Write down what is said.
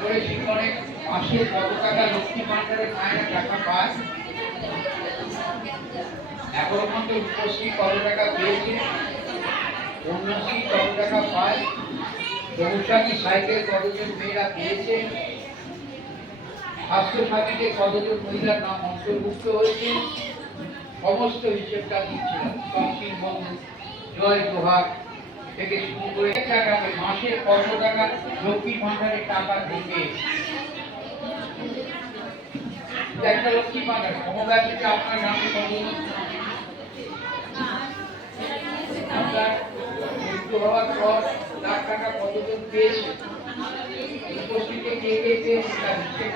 তারপরে সেখানে মাসে কত টাকা লক্ষ্মী ভান্ডারে মায়েরা টাকা পায়, এখনো পর্যন্ত রূপশ্রী কত টাকা পেয়েছে, কন্যাশ্রী কত টাকা পায়, সবুজসাথী সাইকেল কতজন মেয়েরা পেয়েছে, স্বাস্থ্য সাথীতে কতজন মহিলার নাম অন্তর্ভুক্ত হয়েছে, সমস্ত হিসেবটা দিচ্ছিলাম। শঙ্কির বন্ধু, জয় জোহার থেকে শুরু করে মাসে কত টাকা লক্ষ্মী ভান্ডারে টাকা দেবে, একটা লক্ষ্মী ভান্ডার সমবায় থেকে আপনার নামে কতজন, আপনার মৃত্যু হওয়ার পর লাখ টাকা কতজন পেয়েছে, উপস্থিতি কে কে পেয়েছে তার হিসেব